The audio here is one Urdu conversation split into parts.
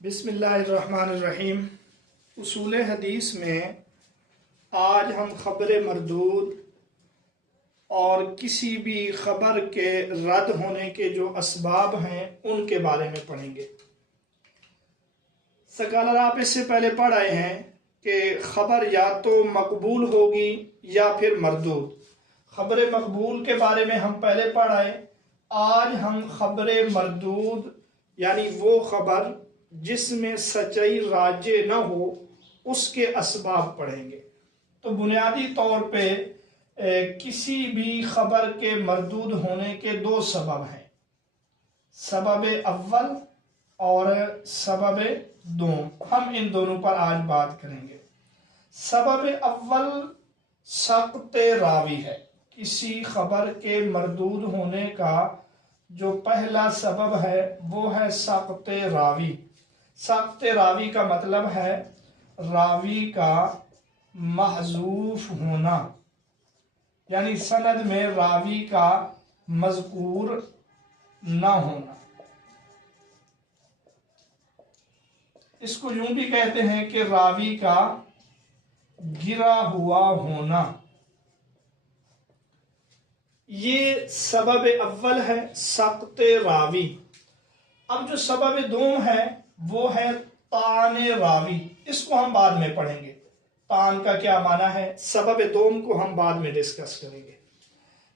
بسم اللہ الرحمن الرحیم۔ اصول حدیث میں آج ہم خبر مردود اور کسی بھی خبر کے رد ہونے کے جو اسباب ہیں ان کے بارے میں پڑھیں گے۔ سکالر آپ اس سے پہلے پڑھ آئے ہیں کہ خبر یا تو مقبول ہوگی یا پھر مردود۔ خبر مقبول کے بارے میں ہم پہلے پڑھ آئے۔ آج ہم خبر مردود یعنی وہ خبر جس میں سچائی راجع نہ ہو اس کے اسباب پڑھیں گے۔ تو بنیادی طور پہ کسی بھی خبر کے مردود ہونے کے دو سبب ہیں، سبب اول اور سبب دوم۔ ہم ان دونوں پر آج بات کریں گے۔ سبب اول سقط راوی ہے۔ کسی خبر کے مردود ہونے کا جو پہلا سبب ہے وہ ہے سقط راوی۔ سقط راوی کا مطلب ہے راوی کا محذوف ہونا، یعنی سند میں راوی کا مذکور نہ ہونا۔ اس کو یوں بھی کہتے ہیں کہ راوی کا گرا ہوا ہونا۔ یہ سبب اول ہے سقط راوی۔ اب جو سبب دوم ہے وہ ہے طعن راوی۔ اس کو ہم بعد میں پڑھیں گے، طعن کا کیا معنی ہے، سبب دوم کو ہم بعد میں ڈسکس کریں گے۔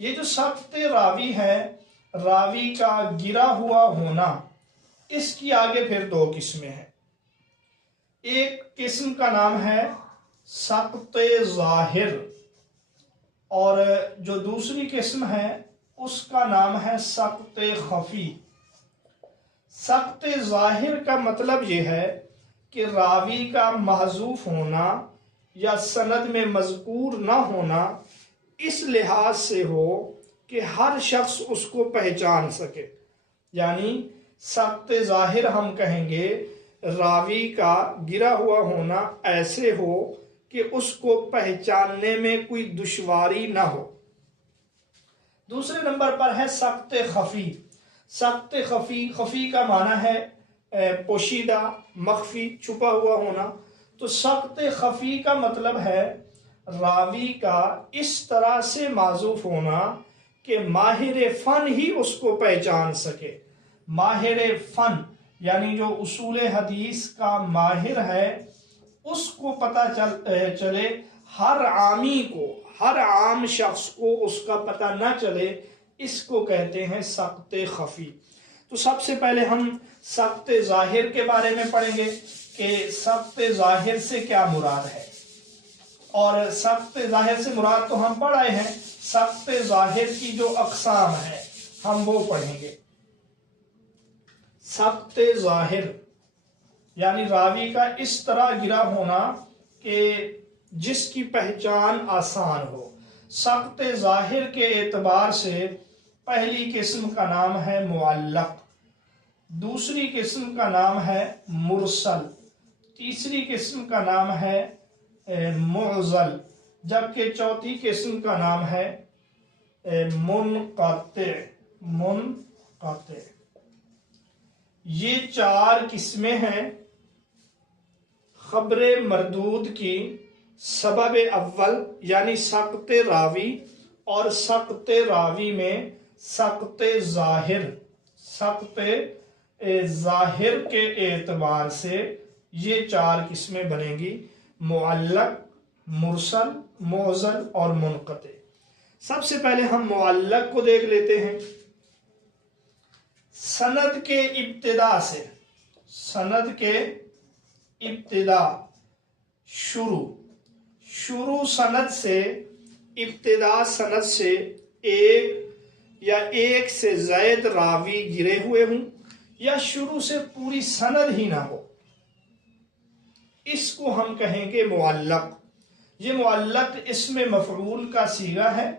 یہ جو سقط راوی ہے، راوی کا گرا ہوا ہونا، اس کی آگے پھر دو قسمیں ہیں۔ ایک قسم کا نام ہے سقط ظاہر اور جو دوسری قسم ہے اس کا نام ہے سقط خفی۔ سقط ظاہر کا مطلب یہ ہے کہ راوی کا محذوف ہونا یا سند میں مذکور نہ ہونا اس لحاظ سے ہو کہ ہر شخص اس کو پہچان سکے، یعنی سقط ظاہر ہم کہیں گے راوی کا گرا ہوا ہونا ایسے ہو کہ اس کو پہچاننے میں کوئی دشواری نہ ہو۔ دوسرے نمبر پر ہے سقط خفی۔ سقط خفی، خفی کا معنی ہے پوشیدہ، مخفی، چھپا ہوا ہونا۔ تو سقط خفی کا مطلب ہے راوی کا اس طرح سے معذوف ہونا کہ ماہر فن ہی اس کو پہچان سکے۔ ماہر فن یعنی جو اصول حدیث کا ماہر ہے اس کو پتہ چلے، ہر عامی کو، ہر عام شخص کو اس کا پتہ نہ چلے، اس کو کہتے ہیں سقط خفی۔ تو سب سے پہلے ہم سقط ظاہر کے بارے میں پڑھیں گے کہ سقط ظاہر سے کیا مراد ہے، اور سقط ظاہر سے مراد تو ہم پڑھ آئے ہیں۔ سقط ظاہر کی جو اقسام ہے ہم وہ پڑھیں گے۔ سقط ظاہر یعنی راوی کا اس طرح گرا ہونا کہ جس کی پہچان آسان ہو۔ سقط ظاہر کے اعتبار سے پہلی قسم کا نام ہے معلق، دوسری قسم کا نام ہے مرسل، تیسری قسم کا نام ہے معضل، جبکہ چوتھی قسم کا نام ہے منقطع۔ منقطع یہ چار قسمیں ہیں خبر مردود کی۔ سبب اول یعنی سقط راوی، اور سقط راوی میں سقط ظاہر۔ سقط ظاہر کے اعتبار سے یہ چار قسمیں بنیں گی، معلق، مرسل، معضل اور منقطع۔ سب سے پہلے ہم معلق کو دیکھ لیتے ہیں۔ سند کے ابتدا سے، سند کے ابتدا، شروع سند سے، ابتدا سند سے ایک یا ایک سے زائد راوی گرے ہوئے ہوں یا شروع سے پوری سند ہی نہ ہو، اس کو ہم کہیں گے معلق۔ یہ معلق اسم مفعول کا صیغہ ہے۔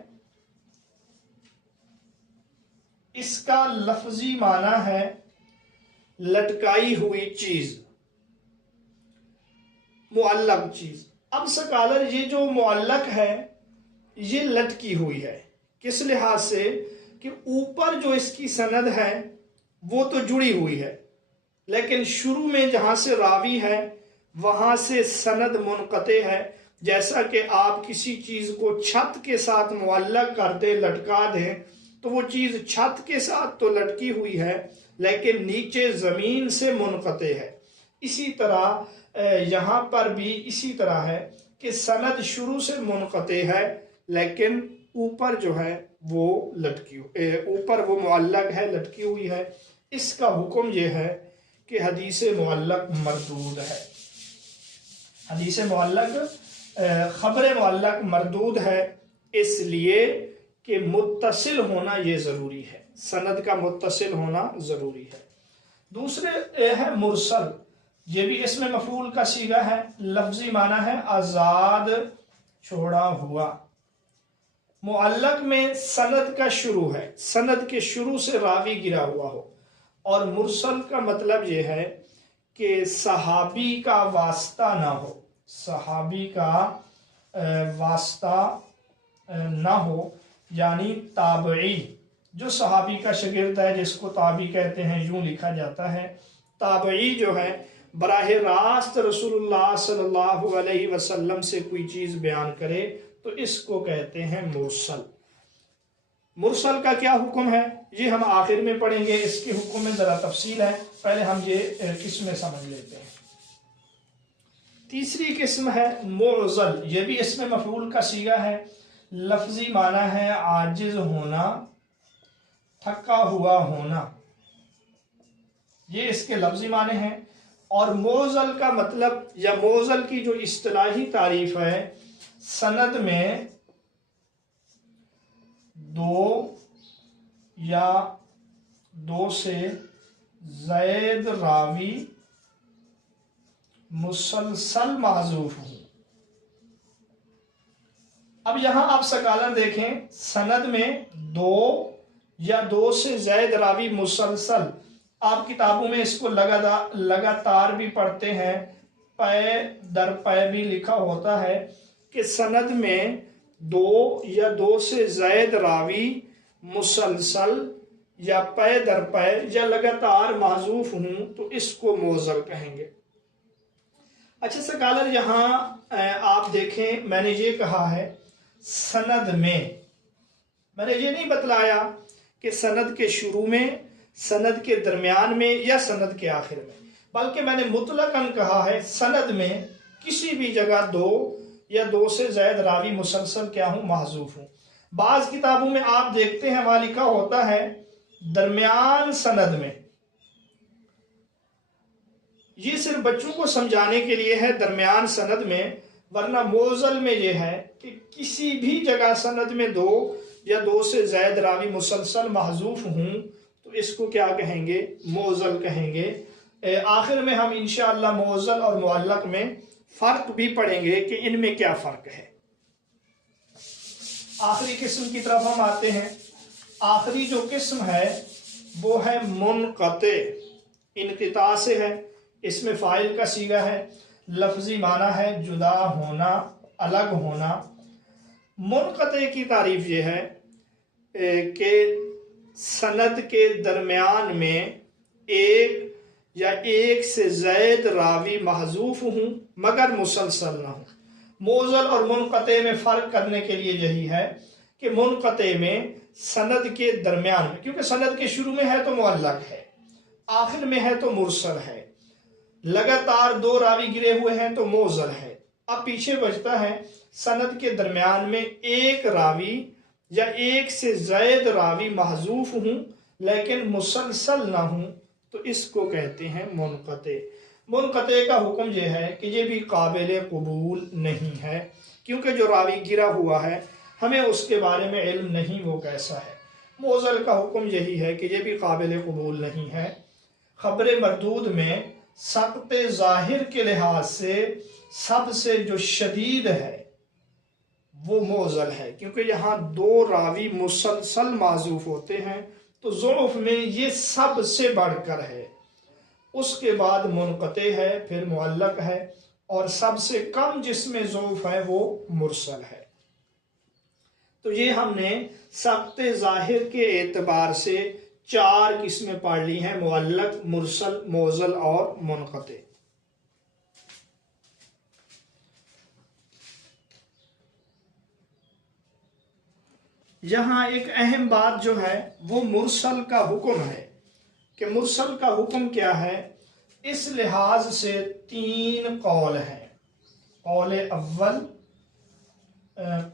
اس کا لفظی معنی ہے لٹکائی ہوئی چیز، معلق چیز۔ اب سکالر یہ جو معلق ہے یہ لٹکی ہوئی ہے، کس لحاظ سے کہ اوپر جو اس کی سند ہے وہ تو جڑی ہوئی ہے، لیکن شروع میں جہاں سے راوی ہے وہاں سے سند منقطع ہے. جیسا کہ آپ کسی چیز کو چھت کے ساتھ معلق کر دیں، لٹکا دیں، تو وہ چیز چھت کے ساتھ تو لٹکی ہوئی ہے لیکن نیچے زمین سے منقطع ہے. اسی طرح یہاں پر بھی اسی طرح ہے کہ سند شروع سے منقطع ہے لیکن اوپر جو ہے وہ اوپر وہ معلق ہے، لٹکی ہوئی ہے. اس کا حکم یہ ہے کہ حدیث معلق مردود ہے. حدیث معلق خبر معلق مردود ہے اس لیے کہ متصل ہونا یہ ضروری ہے، سند کا متصل ہونا ضروری ہے. دوسرے ہے مرسل. یہ بھی اسم مفعول کا صیغہ ہے، لفظی معنی ہے آزاد، چھوڑا ہوا. معلق میں سند کا شروع ہے، سند کے شروع سے راوی گرا ہوا ہو. اور مرسل کا مطلب یہ ہے کہ صحابی کا واسطہ نہ ہو، صحابی کا واسطہ نہ ہو، یعنی تابعی جو صحابی کا شاگرد ہے جس کو تابعی کہتے ہیں، یوں لکھا جاتا ہے. تابعی جو ہے براہ راست رسول اللہ صلی اللہ علیہ وسلم سے کوئی چیز بیان کرے تو اس کو کہتے ہیں مرسل. مرسل کا کیا حکم ہے یہ ہم آخر میں پڑھیں گے، اس کے حکم میں ذرا تفصیل ہے، پہلے ہم یہ قسمیں سمجھ لیتے ہیں. تیسری قسم ہے معضل. یہ بھی اسم مفعول کا صیغہ ہے، لفظی معنی ہے عاجز ہونا، تھکا ہوا ہونا، یہ اس کے لفظی معنی ہیں. اور معضل کا مطلب یا معضل کی جو اصطلاحی تعریف ہے، سند میں دو یا دو سے زائد راوی مسلسل محذوف ہوں. اب یہاں آپ سکالر دیکھیں، سند میں دو یا دو سے زائد راوی مسلسل، آپ کتابوں میں اس کو لگاتار بھی پڑھتے ہیں، پے در پے بھی لکھا ہوتا ہے کہ سند میں دو یا دو سے زائد راوی مسلسل یا پے در پے یا لگاتار محذوف ہوں تو اس کو معضل کہیں گے. اچھا سکالر یہاں آپ دیکھیں، میں نے یہ کہا ہے سند میں نے یہ نہیں بتلایا کہ سند کے شروع میں، سند کے درمیان میں یا سند کے آخر میں، بلکہ میں نے مطلقاً کہا ہے سند میں کسی بھی جگہ دو یا دو سے زائد راوی مسلسل کیا ہوں، محذوف ہوں. بعض کتابوں میں آپ دیکھتے ہیں وہاں لکھا ہوتا ہے درمیان سند میں، یہ صرف بچوں کو سمجھانے کے لیے ہے درمیان سند میں، ورنہ معضل میں یہ ہے کہ کسی بھی جگہ سند میں دو یا دو سے زائد راوی مسلسل محذوف ہوں تو اس کو کیا کہیں گے، معضل کہیں گے. آخر میں ہم انشاءاللہ معضل اور معلق میں فرق بھی پڑھیں گے کہ ان میں کیا فرق ہے. آخری قسم کی طرف ہم آتے ہیں. آخری جو قسم ہے وہ ہے منقطع، انقطاع سے ہے، اس میں فاعل کا صیغہ ہے، لفظی معنی ہے جدا ہونا، الگ ہونا. منقطع کی تعریف یہ ہے کہ سند کے درمیان میں ایک یا ایک سے زائد راوی محذوف ہوں مگر مسلسل نہ ہوں. معضل اور منقطع میں فرق کرنے کے لیے یہی ہے کہ منقطع میں سند کے درمیان میں، کیونکہ سند کے شروع میں ہے تو معلق ہے، آخر میں ہے تو مرسل ہے، لگاتار دو راوی گرے ہوئے ہیں تو معضل ہے. اب پیچھے بچتا ہے سند کے درمیان میں ایک راوی یا ایک سے زائد راوی محذوف ہوں لیکن مسلسل نہ ہوں تو اس کو کہتے ہیں منقطع. منقطع کا حکم یہ ہے کہ یہ بھی قابل قبول نہیں ہے، کیونکہ جو راوی گرا ہوا ہے ہمیں اس کے بارے میں علم نہیں وہ کیسا ہے. معضل کا حکم یہی ہے کہ یہ بھی قابل قبول نہیں ہے. خبر مردود میں سقط ظاہر کے لحاظ سے سب سے جو شدید ہے وہ معضل ہے، کیونکہ یہاں دو راوی مسلسل معذوف ہوتے ہیں تو ضعف میں یہ سب سے بڑھ کر ہے. اس کے بعد منقطع ہے، پھر معلق ہے، اور سب سے کم جس میں ضعف ہے وہ مرسل ہے. تو یہ ہم نے سقط ظاہر کے اعتبار سے 4 قسمیں پڑھ لی ہیں: معلق، مرسل، موصل اور منقطع۔ یہاں ایک اہم بات جو ہے وہ مرسل کا حکم ہے کہ مرسل کا حکم کیا ہے۔ اس لحاظ سے 3 قول ہیں: قول اول،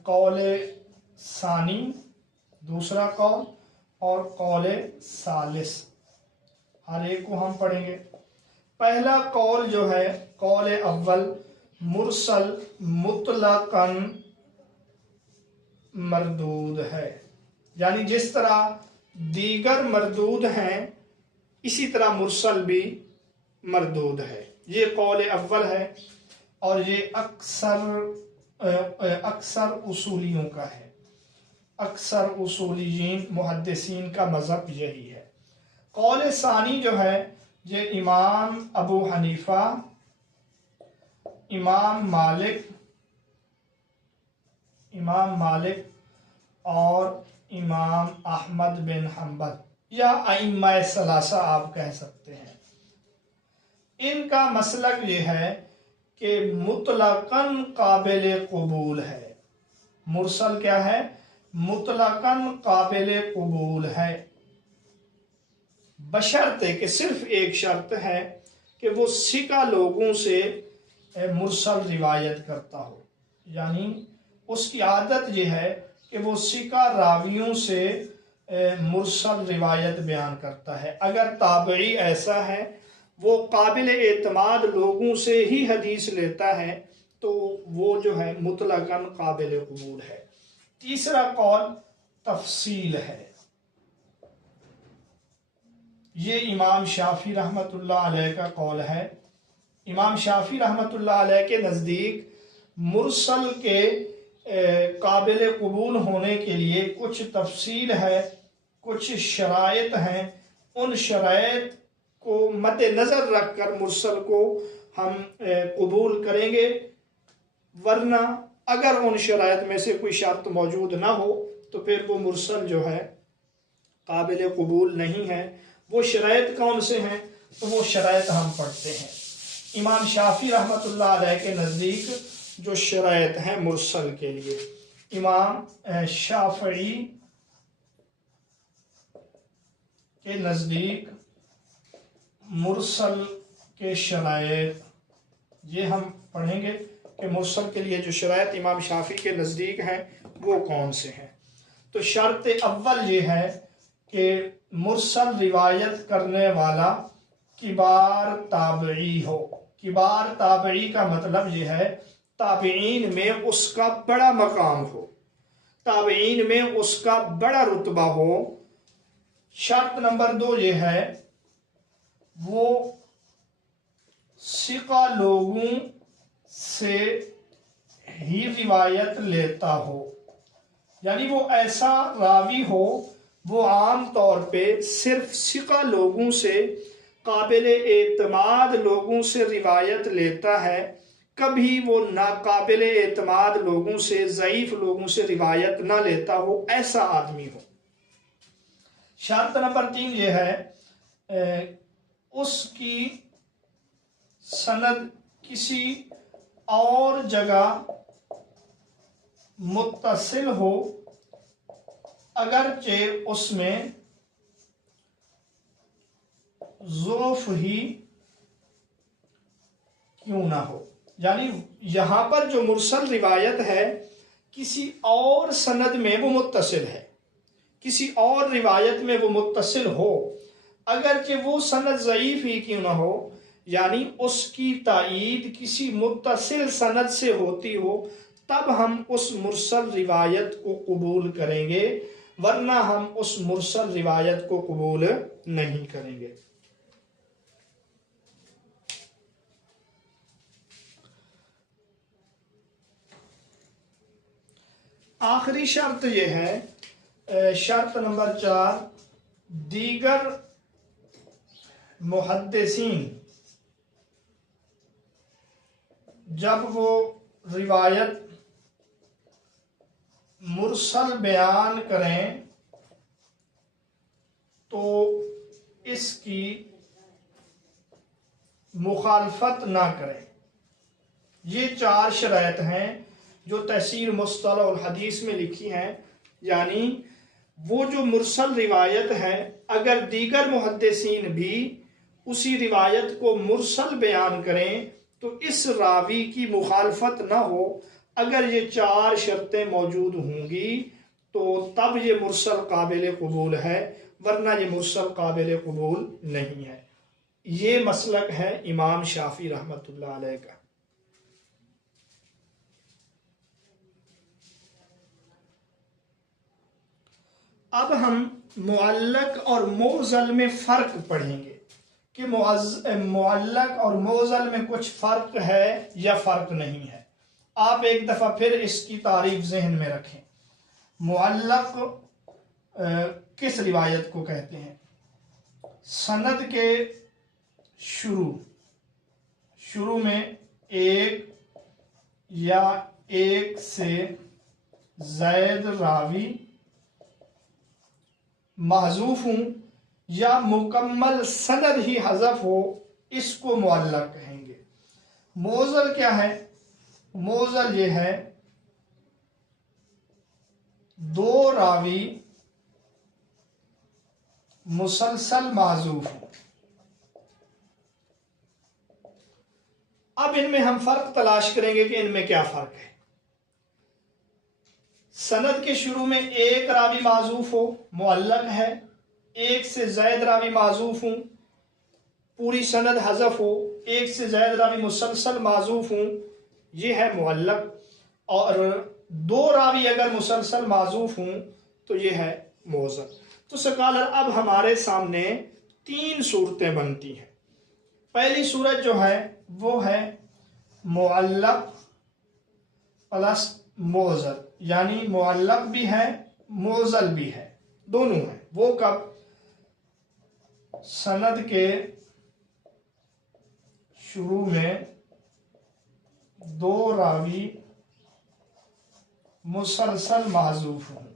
قول ثانی دوسرا قول، اور قول ثالث۔ ہر ایک کو ہم پڑھیں گے۔ پہلا قول جو ہے قول اول، مرسل مطلقاً مردود ہے، یعنی جس طرح دیگر مردود ہیں اسی طرح مرسل بھی مردود ہے۔ یہ قول اول ہے اور یہ اکثر اصولیوں کا ہے، اکثر اصولیین محدثین کا مذہب یہی ہے۔ قول ثانی جو ہے یہ امام ابو حنیفہ، امام مالک اور امام احمد بن حنبل یا ائمہ ثلاثہ آپ کہہ سکتے ہیں، ان کا مسلک یہ ہے کہ مطلقاً قابل قبول ہے۔ مرسل کیا ہے؟ مطلقاً قابل قبول ہے، بشرطے کہ صرف ایک شرط ہے کہ وہ ثقہ لوگوں سے مرسل روایت کرتا ہو، یعنی اس کی عادت یہ ہے کہ وہ ثقہ راویوں سے مرسل روایت بیان کرتا ہے۔ اگر تابعی ایسا ہے وہ قابل اعتماد لوگوں سے ہی حدیث لیتا ہے تو وہ جو ہے مطلقاً قابل قبول ہے۔ تیسرا قول تفصیل ہے، یہ امام شافعی رحمۃ اللہ علیہ کا قول ہے۔ امام شافعی رحمۃ اللہ علیہ کے نزدیک مرسل کے قابل قبول ہونے کے لیے کچھ تفصیل ہے، کچھ شرائط ہیں، ان شرائط کو مد نظر رکھ کر مرسل کو ہم قبول کریں گے، ورنہ اگر ان شرائط میں سے کوئی شرط موجود نہ ہو تو پھر وہ مرسل جو ہے قابل قبول نہیں ہے۔ وہ شرائط کون سے ہیں تو وہ شرائط ہم پڑھتے ہیں۔ امام شافعی رحمۃ اللہ علیہ کے نزدیک جو شرائط ہیں مرسل کے لیے، امام شافعی کے نزدیک مرسل کے شرائط، یہ ہم پڑھیں گے کہ مرسل کے لیے جو شرائط امام شافعی کے نزدیک ہیں وہ کون سے ہیں۔ تو شرط اول یہ ہے کہ مرسل روایت کرنے والا کبار تابعی ہو۔ کبار تابعی کا مطلب یہ ہے تابعین میں اس کا بڑا مقام ہو، تابعین میں اس کا بڑا رتبہ ہو۔ شرط نمبر 2 یہ ہے وہ ثقہ لوگوں سے ہی روایت لیتا ہو، یعنی وہ ایسا راوی ہو وہ عام طور پہ صرف ثقہ لوگوں سے، قابل اعتماد لوگوں سے روایت لیتا ہے، کبھی وہ ناقابل اعتماد لوگوں سے، ضعیف لوگوں سے روایت نہ لیتا ہو، ایسا آدمی ہو۔ شرط نمبر 3 یہ ہے اس کی سند کسی اور جگہ متصل ہو اگرچہ اس میں ضعف ہی کیوں نہ ہو، یعنی یہاں پر جو مرسل روایت ہے کسی اور سند میں وہ متصل ہے، کسی اور روایت میں وہ متصل ہو اگرچہ وہ سند ضعیف ہی کیوں نہ ہو، یعنی اس کی تائید کسی متصل سند سے ہوتی ہو، تب ہم اس مرسل روایت کو قبول کریں گے، ورنہ ہم اس مرسل روایت کو قبول نہیں کریں گے۔ آخری شرط یہ ہے، شرط نمبر 4، دیگر محدثین جب وہ روایت مرسل بیان کریں تو اس کی مخالفت نہ کریں۔ یہ 4 شرائط ہیں جو تفسیر مصطلح الحدیث میں لکھی ہیں، یعنی وہ جو مرسل روایت ہے اگر دیگر محدثین بھی اسی روایت کو مرسل بیان کریں تو اس راوی کی مخالفت نہ ہو۔ اگر یہ 4 شرطیں موجود ہوں گی تو تب یہ مرسل قابل قبول ہے، ورنہ یہ مرسل قابل قبول نہیں ہے۔ یہ مسلک ہے امام شافعی رحمۃ اللہ علیہ کا۔ اب ہم معلق اور معضل میں فرق پڑھیں گے کہ معلق اور معضل میں کچھ فرق ہے یا فرق نہیں ہے۔ آپ ایک دفعہ پھر اس کی تعریف ذہن میں رکھیں۔ معلق کس روایت کو کہتے ہیں؟ سند کے شروع میں ایک یا ایک سے زائد راوی محذوف ہوں یا مکمل سند ہی حذف ہو، اس کو معلق کہیں گے۔ معضل کیا ہے؟ معضل یہ ہے 2 راوی مسلسل محذوف ہوں۔ اب ان میں ہم فرق تلاش کریں گے کہ ان میں کیا فرق ہے۔ سند کے شروع میں ایک راوی معذوف ہو، معلق ہے۔ ایک سے زائد راوی معذوف ہوں، پوری سند حذف ہو۔ ایک سے زائد راوی مسلسل معذوف ہوں، یہ ہے معلق۔ اور 2 راوی اگر مسلسل معذوف ہوں تو یہ ہے معضل۔ تو سکالر اب ہمارے سامنے 3 صورتیں بنتی ہیں۔ پہلی صورت جو ہے وہ ہے معلق پلس معضل، یعنی معلق بھی ہے معضل بھی ہے، دونوں ہیں۔ وہ کب؟ سند کے شروع میں 2 راوی مسلسل محذوف ہوں۔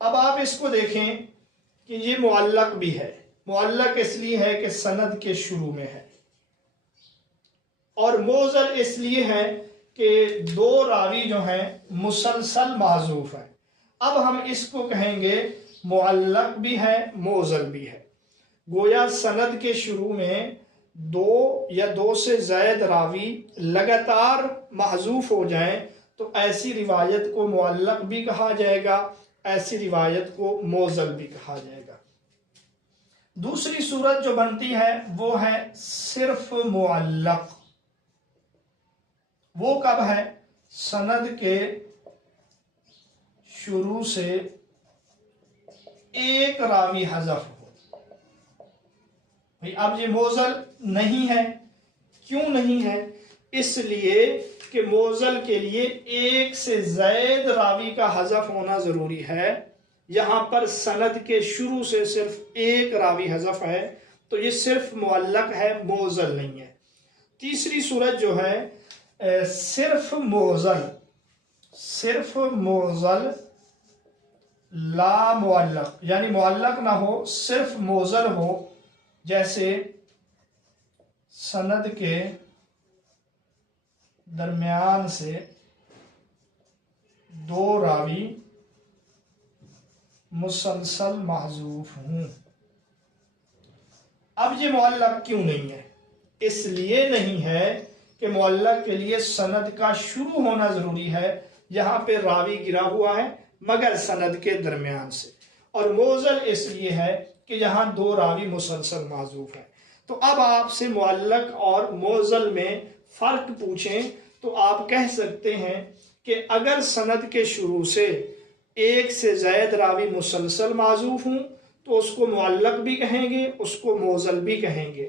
اب آپ اس کو دیکھیں کہ یہ معلق بھی ہے۔ معلق اس لیے ہے کہ سند کے شروع میں ہے، اور معضل اس لیے ہے کہ 2 راوی جو ہیں مسلسل معذوف ہیں۔ اب ہم اس کو کہیں گے معلق بھی ہے معضل بھی ہے۔ گویا سند کے شروع میں 2 یا 2 سے زائد راوی لگاتار محذوف ہو جائیں تو ایسی روایت کو معلق بھی کہا جائے گا، ایسی روایت کو معضل بھی کہا جائے گا۔ دوسری صورت جو بنتی ہے وہ ہے صرف معلق۔ وہ کب ہے؟ سند کے شروع سے ایک راوی حذف ہو۔ اب یہ معضل نہیں ہے۔ کیوں نہیں ہے؟ اس لیے کہ معضل کے لیے ایک سے زائد راوی کا حذف ہونا ضروری ہے۔ یہاں پر سند کے شروع سے صرف ایک راوی حذف ہے، تو یہ صرف معلق ہے، معضل نہیں ہے۔ تیسری صورت جو ہے صرف معضل لا معلق، یعنی معلق نہ ہو، صرف معضل ہو۔ جیسے سند کے درمیان سے 2 راوی مسلسل محذوف ہوں۔ اب یہ معلق کیوں نہیں ہے؟ اس لیے نہیں ہے کہ معلق کے لیے سند کا شروع ہونا ضروری ہے، یہاں پہ راوی گرا ہوا ہے مگر سند کے درمیان سے، اور معضل اس لیے ہے کہ یہاں 2 راوی مسلسل معذوف ہیں۔ تو اب آپ سے معلق اور معضل میں فرق پوچھیں تو آپ کہہ سکتے ہیں کہ اگر سند کے شروع سے ایک سے زائد راوی مسلسل معذوف ہوں تو اس کو معلق بھی کہیں گے، اس کو معضل بھی کہیں گے۔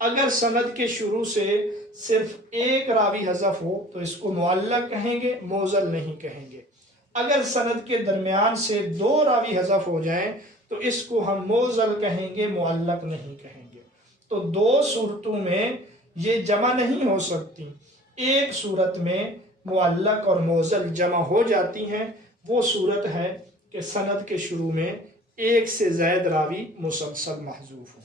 اگر سند کے شروع سے صرف ایک راوی حذف ہو تو اس کو معلق کہیں گے، معضل نہیں کہیں گے۔ اگر سند کے درمیان سے 2 راوی حذف ہو جائیں تو اس کو ہم معضل کہیں گے، معلق نہیں کہیں گے۔ تو 2 صورتوں میں یہ جمع نہیں ہو سکتی۔ ایک صورت میں معلق اور معضل جمع ہو جاتی ہیں، وہ صورت ہے کہ سند کے شروع میں ایک سے زائد راوی مسلسل محذوف ہوں۔